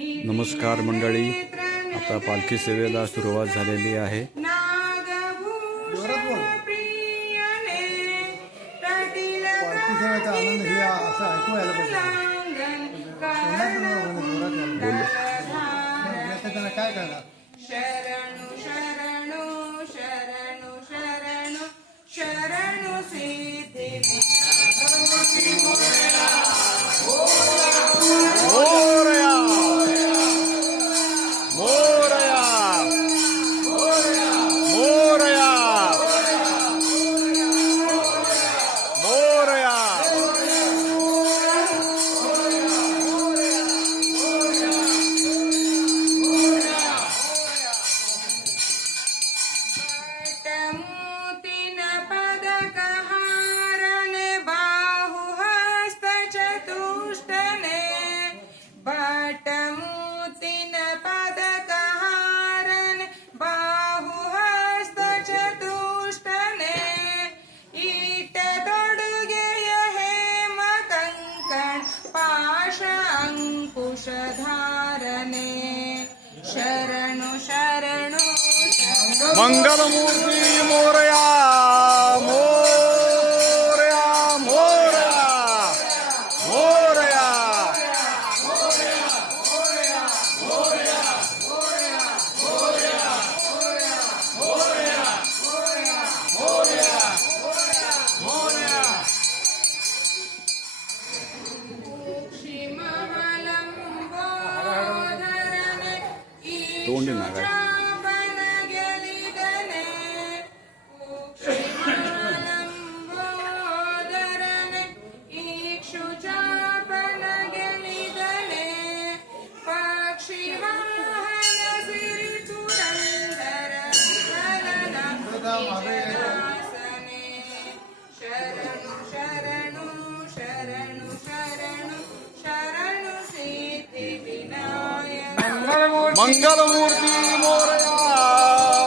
नमस्कार मंडळी, आता पालखी सेवेला सुरुवात झालेली आहे. पालखी सेवेचा आनंद हे असं ऐकू यायला पाहिजे. त्यांना काय करणार. शरणु शरणु शरणु शरणु शरणु सिद्धी धारणे शरणु शरणु मंगलमूर्ती मोरया मोरया मोरया मोरया तोंडी नागाय शरणु शरणु शरणु शरणु शरणु सिद्धि विनायक मंगलमूर्ती मोरया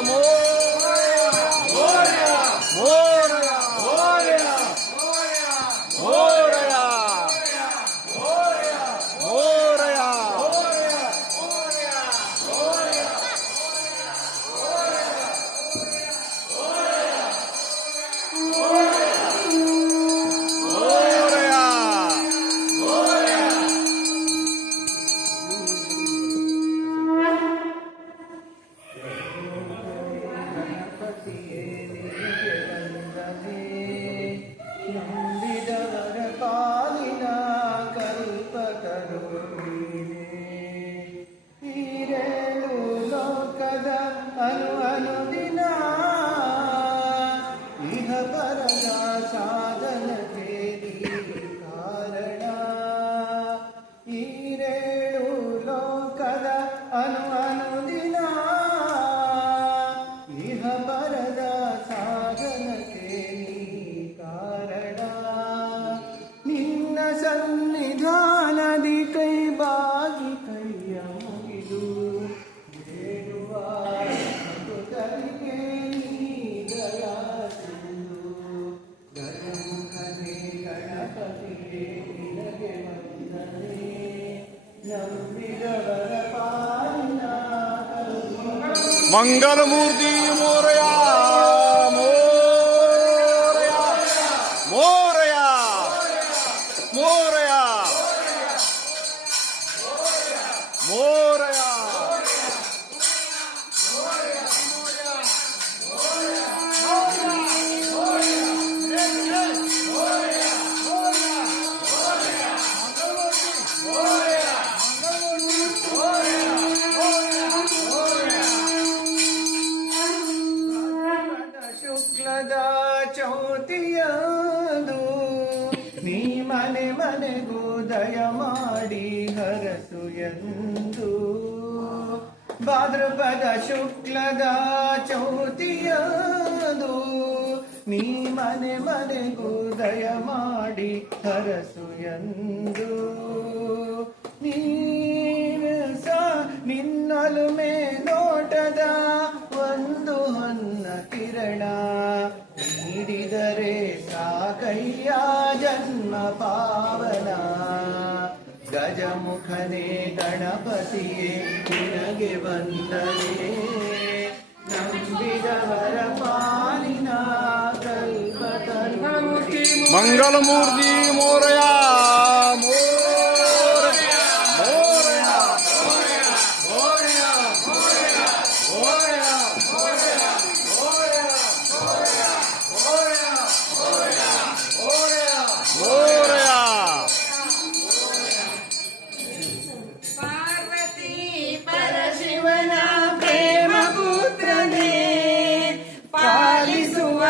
मोरया मोरया मोरया मोरया मोरया ನಂಬಿದವರ ಪಾಲಿನ ಕಲ್ಪತರು ಈರೇಳು ಲೋಕದ ಅನುದಿನ ಇಹ ಪರದ ಸಾಧನಕ್ಕೆ ಕಾರಣ ಈರೇಳು ಲೋಕದ ಅನುದಿನ ಇಹ ಪರದ ಸಾಧನಕ್ಕೆ ಕಾರಣ ನಿನ್ನ ಸನ್ನಿಧಾನದಿ ಕೈ ಬಾಗಿ ಕೈಯ ಮುಗಿದು ಬೇಡುವ ಭಕ್ತರಿಗೆ ನೀಡಲಾಸಿದು ಗಣಮುಖನೇ ಗಣಪತಿಗೆ ನಿನಗೆ ವಂದನೆ ನಂಬಿದವರ ಪಾಲಿನ मंगलमूर्ती मोरया मोरया मोरया मोरया मोरया ಶುಕ್ಲದ ಚೌತಿಯದು ನೀ ಮನೆ ಮನೆಗೂ ದಯ ಮಾಡಿ ಹರಸು ಎಂದು ಭಾದ್ರಪದ ಶುಕ್ಲದ ಚೌತಿಯದು ನೀ ಮನೆ ಮನೆಗೂ ದಯ ಮಾಡಿ ಹರಸು ಎಂದು ನಿನ್ನಲು ಮೇಲೋಟದ ಒಂದು ಹೊನ್ನ ಕಿರಣ ನೀಡಿದರೆ ಸಾಕಯ್ಯ ಜನ್ಮ ಪಾವನ ಗಜಮುಖನೇ ಗಣಪತಿಯೇ ನಿನಗೆ ವಂದನೆ ನಂಬಿದವರ ಪಾಲಿನ ಕಲ್ಪತರು ಮಂಗಲಮೂರ್ತಿ ಮೋರಯ ಪಾರ್ವತಿ ಪರಶಿವನ ಪ್ರೇಮ ಪುತ್ರನೇ ಪಾಲಿಸುವ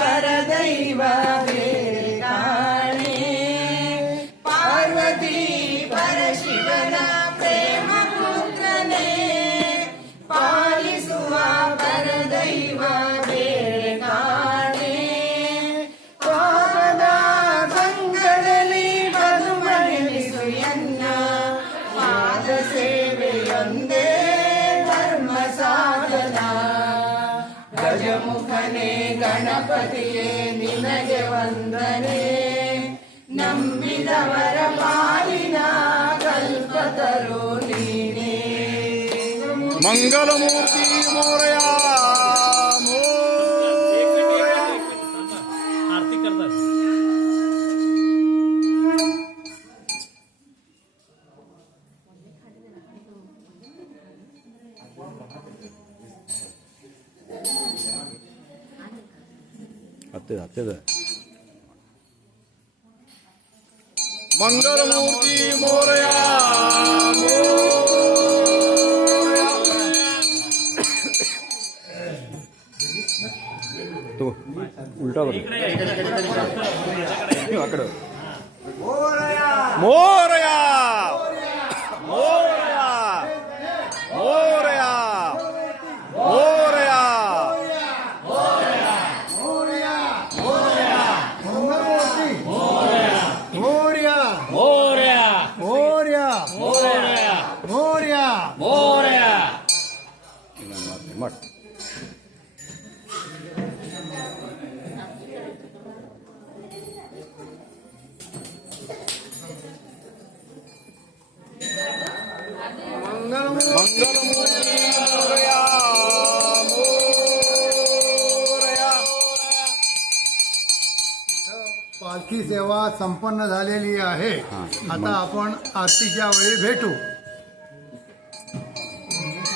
ಪರದೈವ ಬೇರೆ ಕಾಣೆ ಪಾರ್ವತಿ ಪರಶಿವನ ಪ್ರೇಮ ಪುತ್ರನೇ ಪಾಲಿಸುವ ಪರದೈವ ಬೇರೆ ಕಾಣೆ ಪಾಪದ ಸಂಗಡಲಿ ಬದುಮಣಿಸು ಎನ್ನ ಪಾದ ಸೇವೆಯೊಂದೇ ಧರ್ಮ ಸಾಧನ ಗಜಮುಖನೇ ಗಣಪತಿಯೇ ನಿನಗೆ ವಂದನೆ ನಂಬಿದವರ ಪಾಲಿನ ಕಲ್ಪತರು ನೀನೇ ಮಂಗಲಮೂರ್ತಿ ಮೋರಯ आरती करतात ಹತ್ತಿದ ಮಂಗಲಮೂರ್ತಿ ಮೋರಯ ತಗೋ ಉಲ್ಟಾ ಬರ್ರಿ ನೀವು ಆ ಕಡೆ ಮೋರಯ ಮೋರಯ ಮೋರಯ ಮೋರಯ ಮಂಗಳಮೂರ್ತಿ ಮೌರ್ಯ मोरया ಮೌರ್ಯ मोरया ಮೌರ್ಯ मोरया ಮಾಡಿ ಮಂಗಲಮೂರ್ತಿ ಮೋರಯ ಮೋರಯ पालखी सेवा संपन्न झालेली आहे. आता आपण आरतीच्या वेळी भेटू.